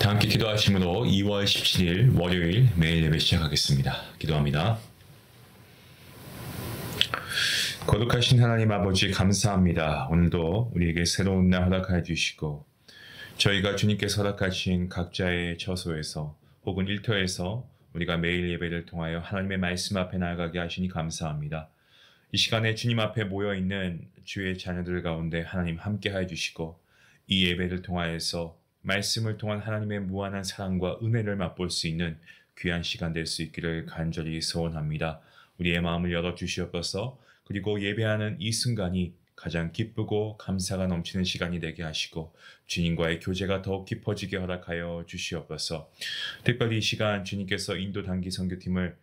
다 함께 기도하심으로 2월 17일 월요일 매일 예배 시작하겠습니다. 기도합니다. 거룩하신 하나님 아버지 감사합니다. 오늘도 우리에게 새로운 날 허락하여 주시고 저희가 주님께서 허락하신 각자의 처소에서 혹은 일터에서 우리가 매일 예배를 통하여 하나님의 말씀 앞에 나아가게 하시니 감사합니다. 이 시간에 주님 앞에 모여있는 주의 자녀들 가운데 하나님 함께하여 주시고 이 예배를 통하여서 말씀을 통한 하나님의 무한한 사랑과 은혜를 맛볼 수 있는 귀한 시간 될 수 있기를 간절히 소원합니다. 우리의 마음을 열어주시옵소서. 그리고 예배하는 이 순간이 가장 기쁘고 감사가 넘치는 시간이 되게 하시고 주님과의 교제가 더욱 깊어지게 허락하여 주시옵소서. 특별히 이 시간 주님께서 인도 단기 선교팀을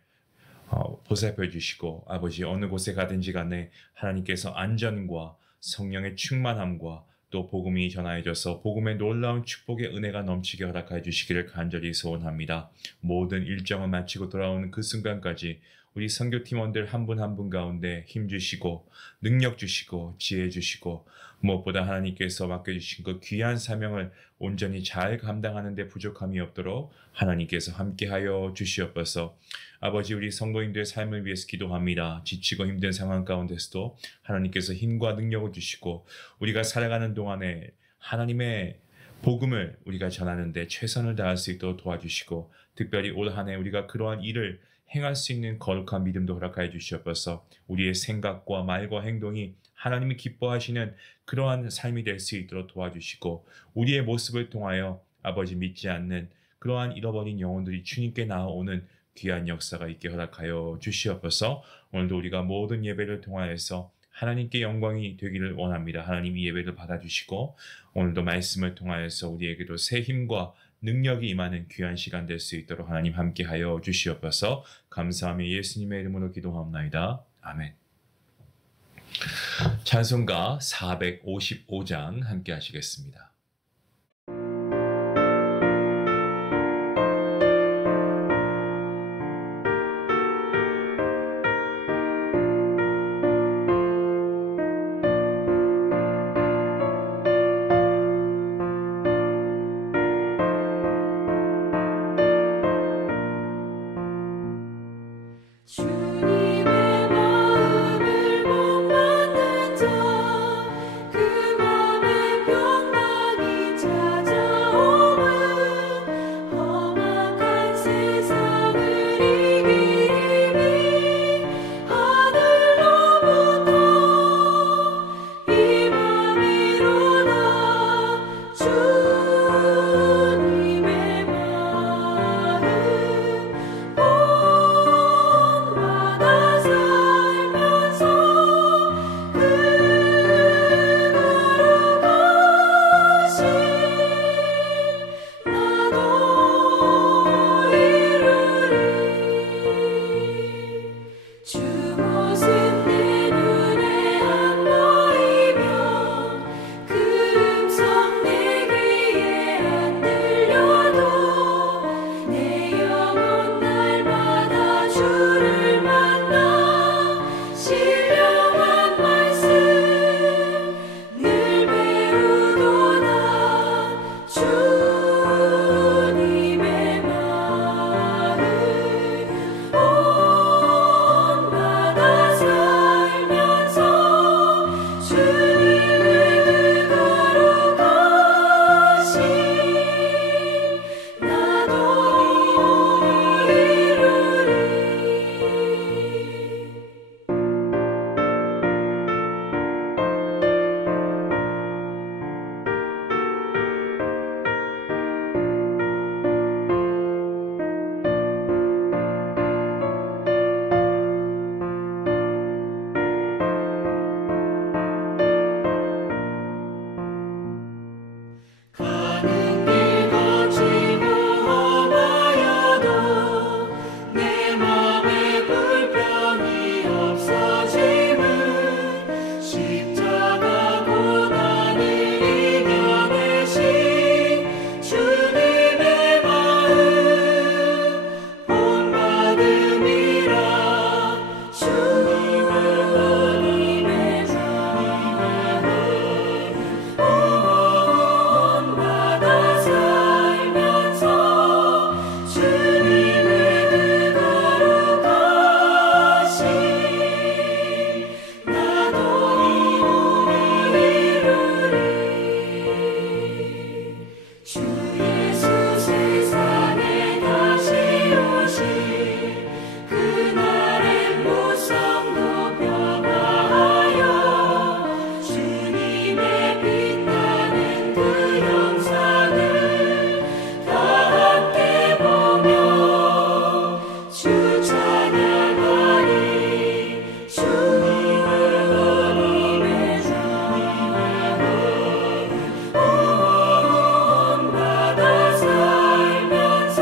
보살펴 주시고 아버지 어느 곳에 가든지 간에 하나님께서 안전과 성령의 충만함과 또 복음이 전하여져서 복음의 놀라운 축복의 은혜가 넘치게 허락하여 주시기를 간절히 소원합니다. 모든 일정을 마치고 돌아오는 그 순간까지 우리 선교팀원들 한 분 한 분 가운데 힘 주시고 능력 주시고 지혜 주시고 무엇보다 하나님께서 맡겨주신 그 귀한 사명을 온전히 잘 감당하는 데 부족함이 없도록 하나님께서 함께하여 주시옵소서. 아버지 우리 성도님들의 삶을 위해서 기도합니다. 지치고 힘든 상황 가운데서도 하나님께서 힘과 능력을 주시고 우리가 살아가는 동안에 하나님의 복음을 우리가 전하는데 최선을 다할 수 있도록 도와주시고 특별히 올 한 해 우리가 그러한 일을 행할 수 있는 거룩한 믿음도 허락하여 주시옵소서. 우리의 생각과 말과 행동이 하나님이 기뻐하시는 그러한 삶이 될 수 있도록 도와주시고 우리의 모습을 통하여 아버지 믿지 않는 그러한 잃어버린 영혼들이 주님께 나아오는 귀한 역사가 있게 허락하여 주시옵소서. 오늘도 우리가 모든 예배를 통하여서 하나님께 영광이 되기를 원합니다. 하나님 이 예배를 받아주시고 오늘도 말씀을 통하여서 우리에게도 새 힘과 능력이 임하는 귀한 시간 될 수 있도록 하나님 함께하여 주시옵소서. 감사하며 예수님의 이름으로 기도하옵나이다. 아멘. 찬송가 455장 함께 하시겠습니다. 주 예수 세상에 다시 오실 그날의 무성 높여가하여 주님의 빛나는 그 영상을 다 함께 보며 주 찬양하리. 주님을 원임에 자랑하고 구원받아 살면서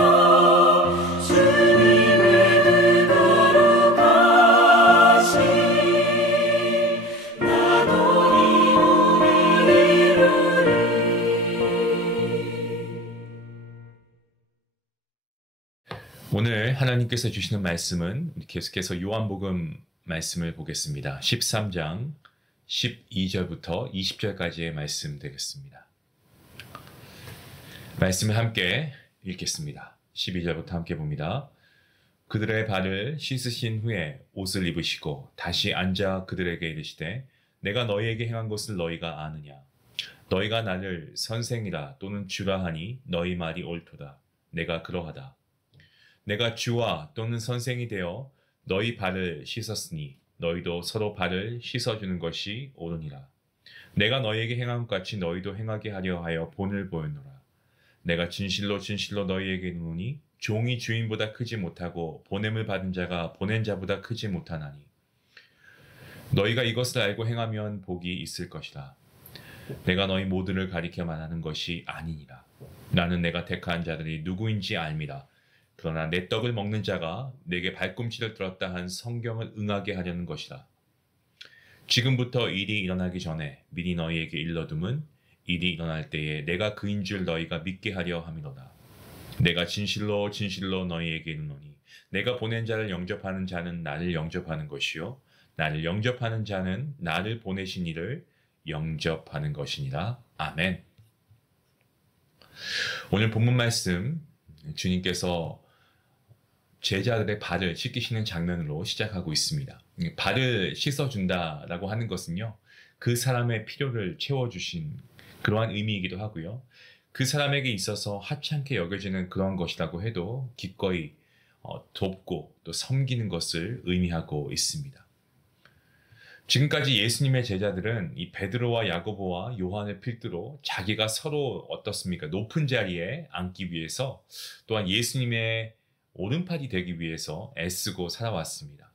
주님의 그 거룩하심 나도 이루리. 오늘 하나님께서 주시는 말씀은 계속해서 요한복음 말씀을 보겠습니다. 13장 12절부터 20절까지의 말씀 되겠습니다. 말씀을 함께 읽겠습니다. 12절부터 함께 봅니다. 그들의 발을 씻으신 후에 옷을 입으시고 다시 앉아 그들에게 이르시되 내가 너희에게 행한 것을 너희가 아느냐. 너희가 나를 선생이라 또는 주라 하니 너희 말이 옳도다. 내가 그러하다. 내가 주와 또는 선생이 되어 너희 발을 씻었으니 너희도 서로 발을 씻어주는 것이 옳으니라. 내가 너희에게 행한 것 같이 너희도 행하게 하려 하여 본을 보였노라. 내가 진실로 진실로 너희에게 이르노니 종이 주인보다 크지 못하고 보냄을 받은 자가 보낸 자보다 크지 못하나니 너희가 이것을 알고 행하면 복이 있을 것이라. 내가 너희 모두를 가리켜 말하는 것이 아니니라. 나는 내가 택한 자들이 누구인지 알미라. 그러나 내 떡을 먹는 자가 내게 발꿈치를 들었다 한 성경을 응하게 하려는 것이라. 지금부터 일이 일어나기 전에 미리 너희에게 일러둠은 일이 일어날 때에 내가 그인 줄 너희가 믿게 하려 함이로다. 내가 진실로 진실로 너희에게 이르노니 내가 보낸 자를 영접하는 자는 나를 영접하는 것이요 나를 영접하는 자는 나를 보내신 이를 영접하는 것이니라. 아멘. 오늘 본문 말씀 주님께서 제자들의 발을 씻기시는 장면으로 시작하고 있습니다. 발을 씻어준다라고 하는 것은요, 그 사람의 필요를 채워주신 그러한 의미이기도 하고요. 그 사람에게 있어서 하찮게 여겨지는 그런 것이라고 해도 기꺼이 돕고 또 섬기는 것을 의미하고 있습니다. 지금까지 예수님의 제자들은 이 베드로와 야고보와 요한을 필두로 자기가 서로 어떻습니까? 높은 자리에 앉기 위해서 또한 예수님의 오른팔이 되기 위해서 애쓰고 살아왔습니다.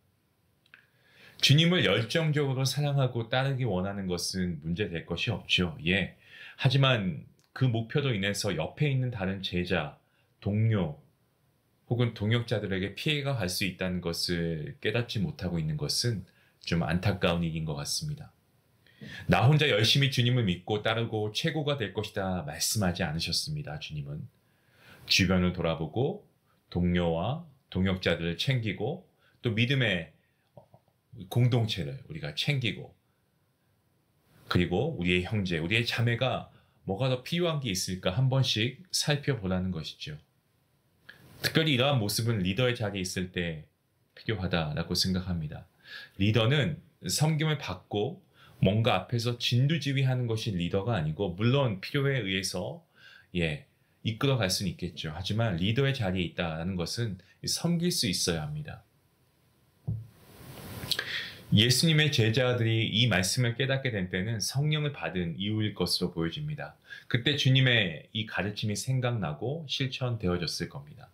주님을 열정적으로 사랑하고 따르기 원하는 것은 문제될 것이 없죠. 예. 하지만 그 목표로 인해서 옆에 있는 다른 제자, 동료 혹은 동역자들에게 피해가 갈 수 있다는 것을 깨닫지 못하고 있는 것은 좀 안타까운 일인 것 같습니다. 나 혼자 열심히 주님을 믿고 따르고 최고가 될 것이다 말씀하지 않으셨습니다. 주님은 주변을 돌아보고 동료와 동역자들을 챙기고 또 믿음의 공동체를 우리가 챙기고 그리고 우리의 형제, 우리의 자매가 뭐가 더 필요한 게 있을까 한 번씩 살펴보라는 것이죠. 특별히 이러한 모습은 리더의 자리에 있을 때 필요하다라고 생각합니다. 리더는 섬김을 받고 뭔가 앞에서 진두지휘하는 것이 리더가 아니고 물론 필요에 의해서 이끌어갈 수는 있겠죠. 하지만 리더의 자리에 있다는 것은 섬길 수 있어야 합니다. 예수님의 제자들이 이 말씀을 깨닫게 된 때는 성령을 받은 이후일 것으로 보여집니다. 그때 주님의 이 가르침이 생각나고 실천되어졌을 겁니다.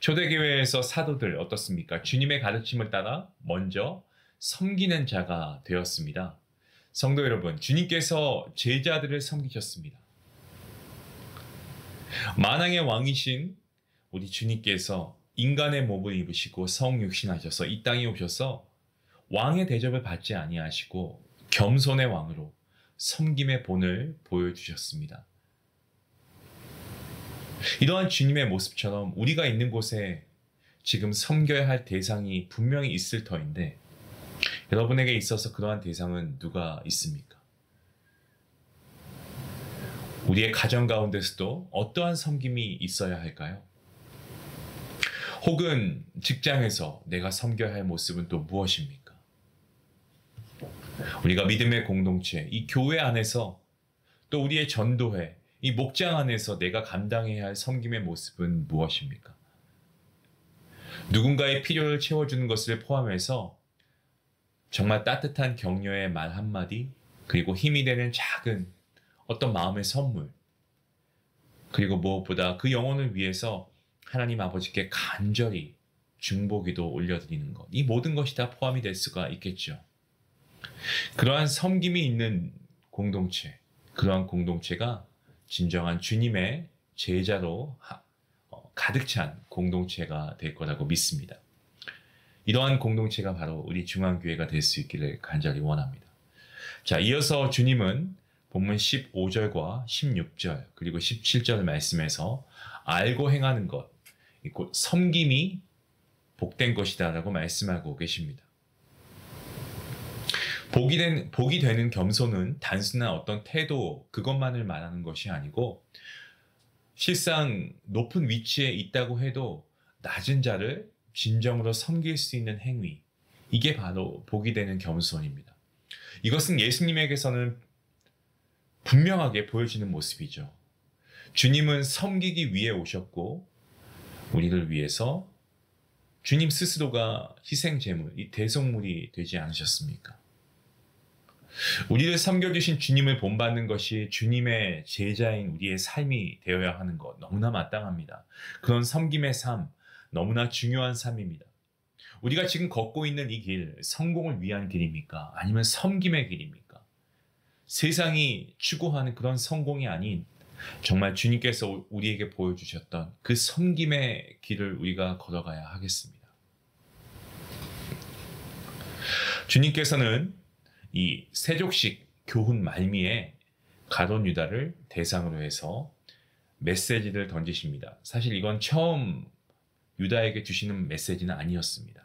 초대교회에서 사도들 어떻습니까? 주님의 가르침을 따라 먼저 섬기는 자가 되었습니다. 성도 여러분, 주님께서 제자들을 섬기셨습니다. 만왕의 왕이신 우리 주님께서 인간의 몸을 입으시고 성육신하셔서 이 땅에 오셔서 왕의 대접을 받지 아니하시고 겸손의 왕으로 섬김의 본을 보여주셨습니다. 이러한 주님의 모습처럼 우리가 있는 곳에 지금 섬겨야 할 대상이 분명히 있을 터인데 여러분에게 있어서 그러한 대상은 누가 있습니까? 우리의 가정 가운데서도 어떠한 섬김이 있어야 할까요? 혹은 직장에서 내가 섬겨야 할 모습은 또 무엇입니까? 우리가 믿음의 공동체, 이 교회 안에서 또 우리의 전도회, 이 목장 안에서 내가 감당해야 할 섬김의 모습은 무엇입니까? 누군가의 필요를 채워주는 것을 포함해서 정말 따뜻한 격려의 말 한마디, 그리고 힘이 되는 작은 어떤 마음의 선물, 그리고 무엇보다 그 영혼을 위해서 하나님 아버지께 간절히 중보기도 올려드리는 것, 이 모든 것이 다 포함이 될 수가 있겠죠. 그러한 섬김이 있는 공동체, 그러한 공동체가 진정한 주님의 제자로 가득 찬 공동체가 될 거라고 믿습니다. 이러한 공동체가 바로 우리 중앙교회가 될 수 있기를 간절히 원합니다. 자, 이어서 주님은 본문 15절과 16절 그리고 17절 말씀에서 알고 행하는 것, 곧 섬김이 복된 것이다 라고 말씀하고 계십니다. 복이 되는 겸손은 단순한 어떤 태도, 그것만을 말하는 것이 아니고 실상 높은 위치에 있다고 해도 낮은 자를 진정으로 섬길 수 있는 행위, 이게 바로 복이 되는 겸손입니다. 이것은 예수님에게서는 분명하게 보여지는 모습이죠. 주님은 섬기기 위해 오셨고 우리를 위해서 주님 스스로가 희생제물, 이 대속물이 되지 않으셨습니까? 우리를 섬겨주신 주님을 본받는 것이 주님의 제자인 우리의 삶이 되어야 하는 것, 너무나 마땅합니다. 그런 섬김의 삶, 너무나 중요한 삶입니다. 우리가 지금 걷고 있는 이 길, 성공을 위한 길입니까? 아니면 섬김의 길입니까? 세상이 추구하는 그런 성공이 아닌 정말 주님께서 우리에게 보여주셨던 그 섬김의 길을 우리가 걸어가야 하겠습니다. 주님께서는 이 세족식 교훈 말미에 가룟 유다를 대상으로 해서 메시지를 던지십니다. 사실 이건 처음 유다에게 주시는 메시지는 아니었습니다.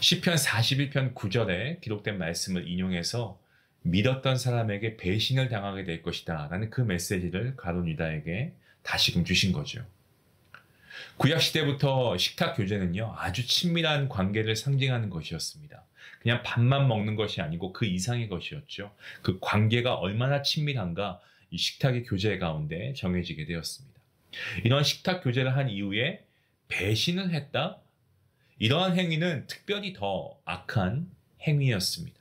시편 41편 9절에 기록된 말씀을 인용해서 믿었던 사람에게 배신을 당하게 될 것이다 라는 그 메시지를 가룟 유다에게 다시금 주신 거죠. 구약시대부터 식탁 교제는요, 아주 친밀한 관계를 상징하는 것이었습니다. 그냥 밥만 먹는 것이 아니고 그 이상의 것이었죠. 그 관계가 얼마나 친밀한가 이 식탁의 교제 가운데 정해지게 되었습니다. 이런 식탁 교제를 한 이후에 배신을 했다? 이러한 행위는 특별히 더 악한 행위였습니다.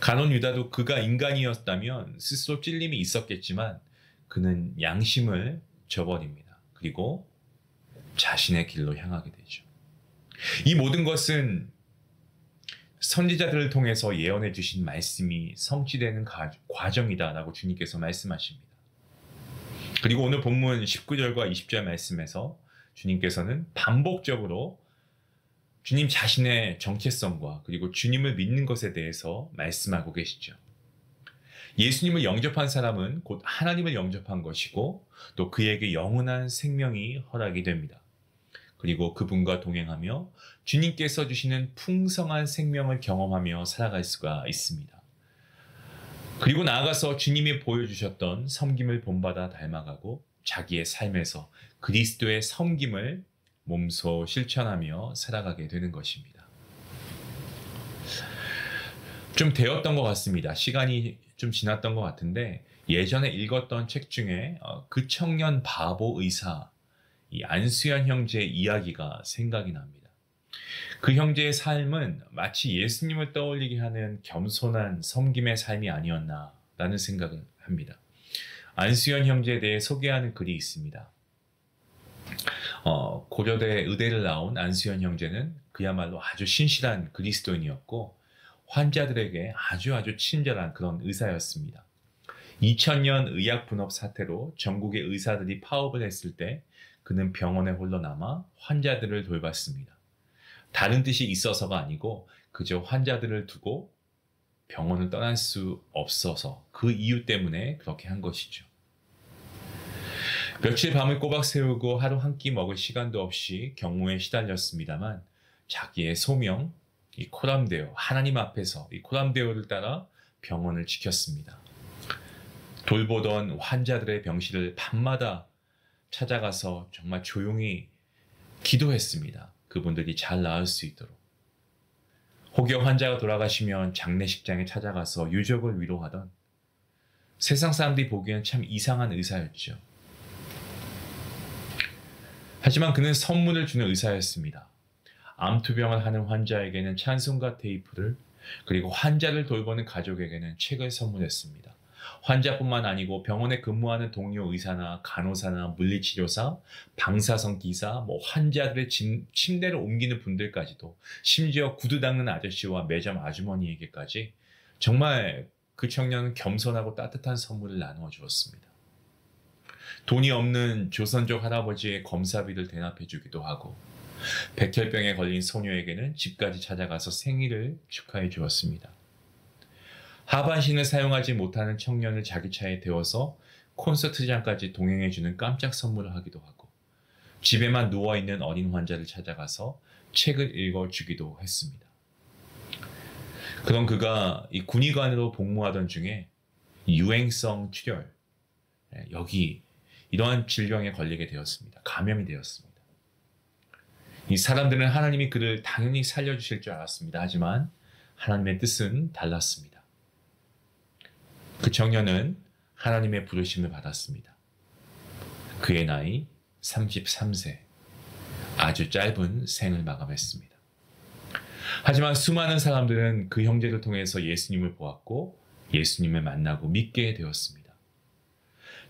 가룟 유다도 그가 인간이었다면 스스로 찔림이 있었겠지만 그는 양심을 저버립니다. 그리고 자신의 길로 향하게 되죠. 이 모든 것은 선지자들을 통해서 예언해 주신 말씀이 성취되는 과정이다라고 주님께서 말씀하십니다. 그리고 오늘 본문 19절과 20절 말씀에서 주님께서는 반복적으로 주님 자신의 정체성과 그리고 주님을 믿는 것에 대해서 말씀하고 계시죠. 예수님을 영접한 사람은 곧 하나님을 영접한 것이고 또 그에게 영원한 생명이 허락이 됩니다. 그리고 그분과 동행하며 주님께서 주시는 풍성한 생명을 경험하며 살아갈 수가 있습니다. 그리고 나아가서 주님이 보여주셨던 섬김을 본받아 닮아가고 자기의 삶에서 그리스도의 섬김을 몸소 실천하며 살아가게 되는 것입니다. 좀 되었던 것 같습니다. 시간이 좀 지났던 것 같은데 예전에 읽었던 책 중에 그 청년 바보 의사, 이 안수현 형제의 이야기가 생각이 납니다. 그 형제의 삶은 마치 예수님을 떠올리게 하는 겸손한 섬김의 삶이 아니었나라는 생각을 합니다. 안수현 형제에 대해 소개하는 글이 있습니다. 고려대 의대를 나온 안수현 형제는 그야말로 아주 신실한 그리스도인이었고 환자들에게 아주 친절한 그런 의사였습니다. 2000년 의약분업 사태로 전국의 의사들이 파업을 했을 때 그는 병원에 홀로 남아 환자들을 돌봤습니다. 다른 뜻이 있어서가 아니고 그저 환자들을 두고 병원을 떠날 수 없어서 그 이유 때문에 그렇게 한 것이죠. 며칠 밤을 꼬박 세우고 하루 한 끼 먹을 시간도 없이 경무에 시달렸습니다만 자기의 소명, 이 코람데오, 하나님 앞에서 이 코람데오를 따라 병원을 지켰습니다. 돌보던 환자들의 병실을 밤마다 찾아가서 정말 조용히 기도했습니다. 그분들이 잘 나을 수 있도록. 혹여 환자가 돌아가시면 장례식장에 찾아가서 유족을 위로하던 세상 사람들이 보기에는 참 이상한 의사였죠. 하지만 그는 선물을 주는 의사였습니다. 암투병을 하는 환자에게는 찬송가 테이프를, 그리고 환자를 돌보는 가족에게는 책을 선물했습니다. 환자뿐만 아니고 병원에 근무하는 동료 의사나 간호사나 물리치료사, 방사선 기사, 환자들의 침대를 옮기는 분들까지도, 심지어 구두 닦는 아저씨와 매점 아주머니에게까지 정말 그 청년은 겸손하고 따뜻한 선물을 나누어 주었습니다. 돈이 없는 조선족 할아버지의 검사비를 대납해 주기도 하고, 백혈병에 걸린 소녀에게는 집까지 찾아가서 생일을 축하해 주었습니다. 하반신을 사용하지 못하는 청년을 자기 차에 태워서 콘서트장까지 동행해 주는 깜짝 선물을 하기도 하고, 집에만 누워있는 어린 환자를 찾아가서 책을 읽어주기도 했습니다. 그런 그가 이 군의관으로 복무하던 중에 유행성 출혈, 이러한 질병에 걸리게 되었습니다. 감염이 되었습니다. 이 사람들은 하나님이 그를 당연히 살려주실 줄 알았습니다. 하지만 하나님의 뜻은 달랐습니다. 그 청년은 하나님의 부르심을 받았습니다. 그의 나이 33세, 아주 짧은 생을 마감했습니다. 하지만 수많은 사람들은 그 형제를 통해서 예수님을 보았고 예수님을 만나고 믿게 되었습니다.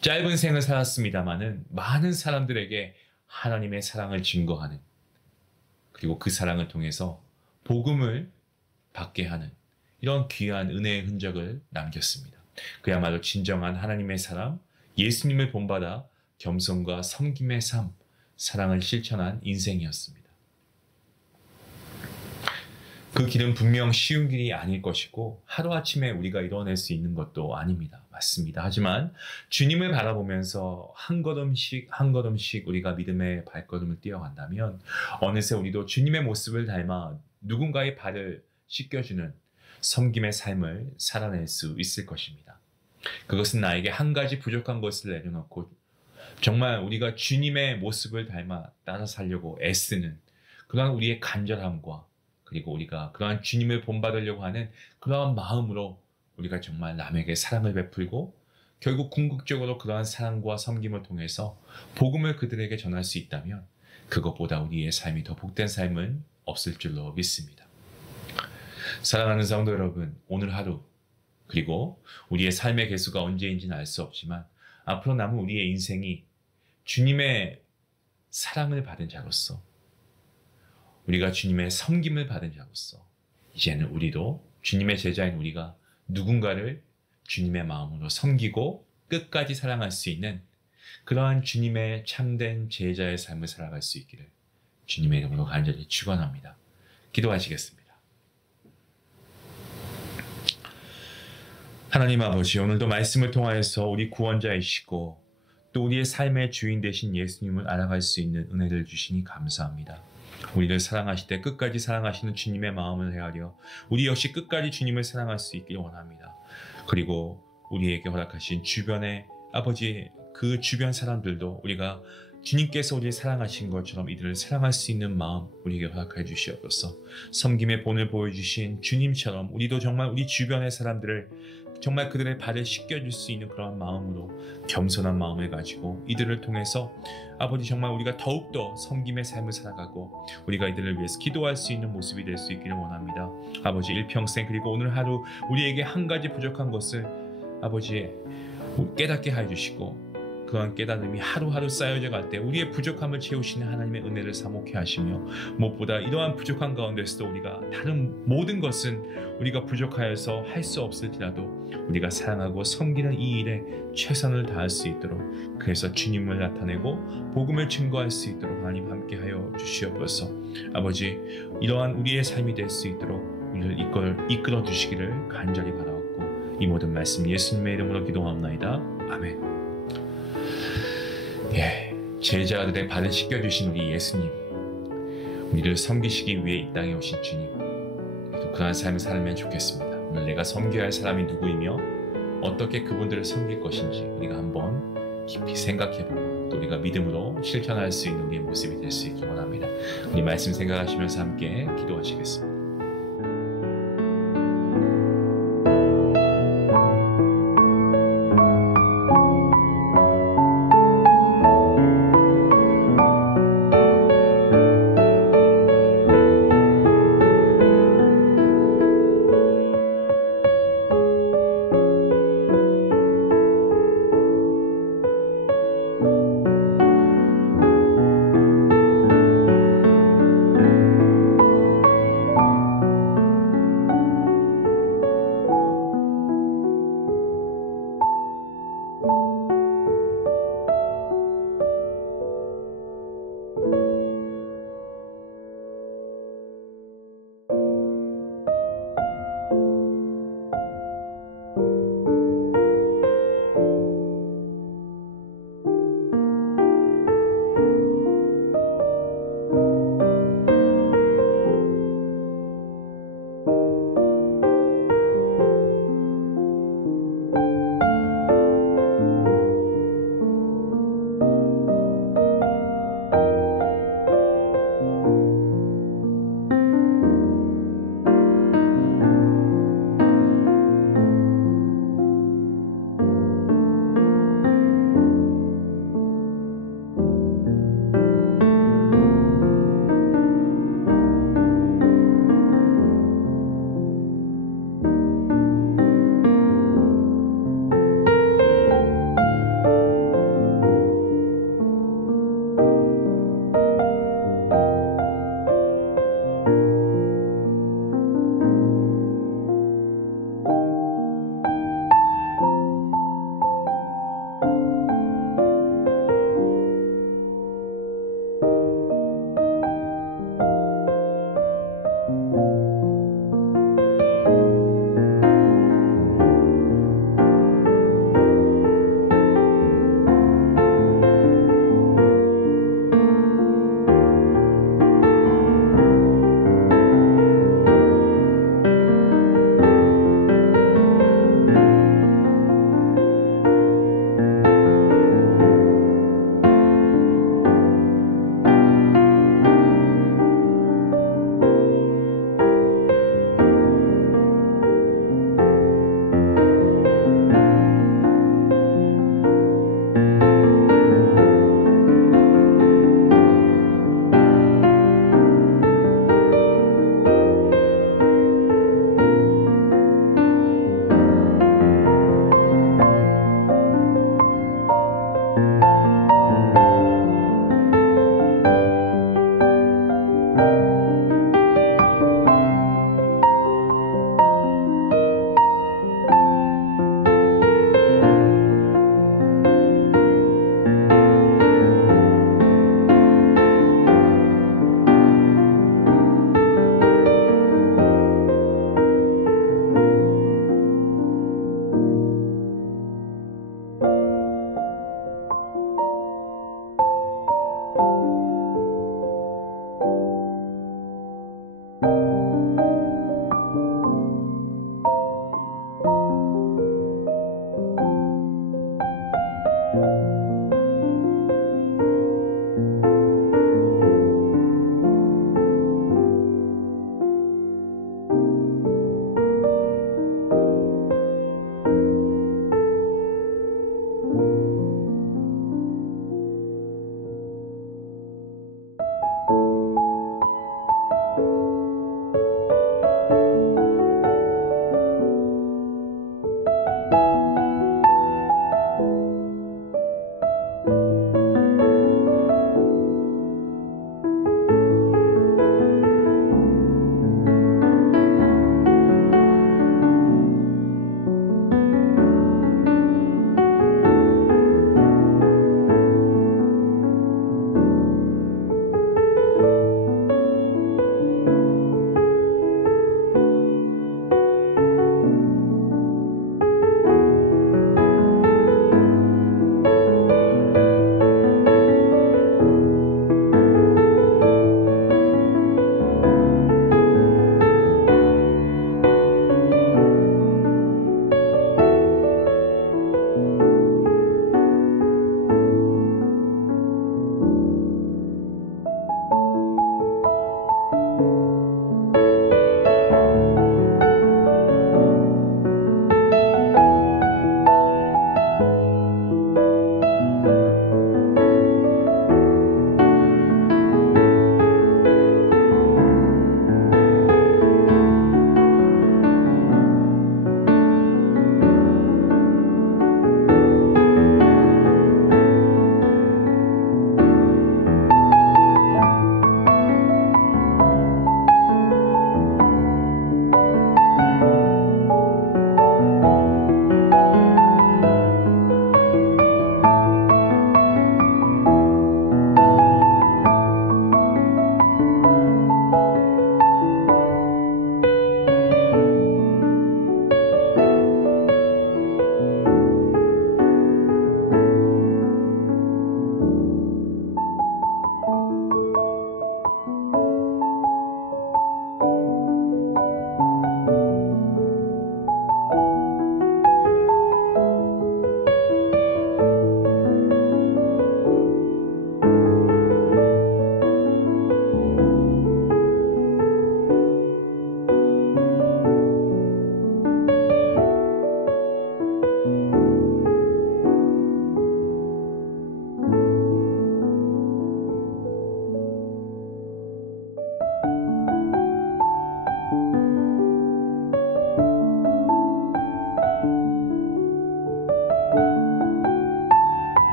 짧은 생을 살았습니다마는 많은 사람들에게 하나님의 사랑을 증거하는, 그리고 그 사랑을 통해서 복음을 받게 하는 이런 귀한 은혜의 흔적을 남겼습니다. 그야말로 진정한 하나님의 사람, 예수님을 본받아 겸손과 섬김의 삶, 사랑을 실천한 인생이었습니다. 그 길은 분명 쉬운 길이 아닐 것이고 하루아침에 우리가 이뤄낼 수 있는 것도 아닙니다. 맞습니다. 하지만 주님을 바라보면서 한 걸음씩 한 걸음씩 우리가 믿음의 발걸음을 뛰어간다면 어느새 우리도 주님의 모습을 닮아 누군가의 발을 씻겨주는 섬김의 삶을 살아낼 수 있을 것입니다. 그것은 나에게 한 가지 부족한 것을 내려놓고 정말 우리가 주님의 모습을 닮아 따라 살려고 애쓰는 그러한 우리의 간절함과, 그리고 우리가 그러한 주님을 본받으려고 하는 그러한 마음으로 우리가 정말 남에게 사랑을 베풀고 결국 궁극적으로 그러한 사랑과 섬김을 통해서 복음을 그들에게 전할 수 있다면 그것보다 우리의 삶이 더 복된 삶은 없을 줄로 믿습니다. 사랑하는 성도 여러분, 오늘 하루, 그리고 우리의 삶의 개수가 언제인지는 알 수 없지만 앞으로 남은 우리의 인생이 주님의 사랑을 받은 자로서, 우리가 주님의 섬김을 받은 자로서 이제는 우리도 주님의 제자인 우리가 누군가를 주님의 마음으로 섬기고 끝까지 사랑할 수 있는 그러한 주님의 참된 제자의 삶을 살아갈 수 있기를 주님의 이름으로 간절히 축원합니다. 기도하시겠습니다. 하나님 아버지, 오늘도 말씀을 통하여서 우리 구원자이시고 또 우리의 삶의 주인 되신 예수님을 알아갈 수 있는 은혜를 주시니 감사합니다. 우리를 사랑하실 때 끝까지 사랑하시는 주님의 마음을 헤아려 우리 역시 끝까지 주님을 사랑할 수 있길 원합니다. 그리고 우리에게 허락하신 주변의 아버지, 그 주변 사람들도 우리가 주님께서 우리를 사랑하신 것처럼 이들을 사랑할 수 있는 마음 우리에게 허락해 주시옵소서. 섬김의 본을 보여주신 주님처럼 우리도 정말 우리 주변의 사람들을 정말 그들의 발을 씻겨줄 수 있는 그런 마음으로 겸손한 마음을 가지고 이들을 통해서 아버지 정말 우리가 더욱더 섬김의 삶을 살아가고 우리가 이들을 위해서 기도할 수 있는 모습이 될 수 있기를 원합니다. 아버지, 일평생 그리고 오늘 하루 우리에게 한 가지 부족한 것을 아버지 깨닫게 하여 주시고 그런 깨달음이 하루하루 쌓여져 갈 때 우리의 부족함을 채우시는 하나님의 은혜를 사모케 하시며 무엇보다 이러한 부족한 가운데서도 우리가 다른 모든 것은 우리가 부족하여서 할 수 없을지라도 우리가 사랑하고 섬기는 이 일에 최선을 다할 수 있도록, 그래서 주님을 나타내고 복음을 증거할 수 있도록 하나님 함께하여 주시옵소서. 아버지, 이러한 우리의 삶이 될 수 있도록 우리를 이끌어 주시기를 간절히 바라옵고 이 모든 말씀 예수님의 이름으로 기도합나이다. 아멘. 제자들의 발을 씻겨주신 우리 예수님, 우리를 섬기시기 위해 이 땅에 오신 주님, 또 그러한 삶을 살면 좋겠습니다. 오늘 내가 섬겨야 할 사람이 누구이며 어떻게 그분들을 섬길 것인지 우리가 한번 깊이 생각해보고 또 우리가 믿음으로 실천할 수 있는 우리의 모습이 될 수 있기 원합니다. 우리 말씀 생각하시면서 함께 기도하시겠습니다.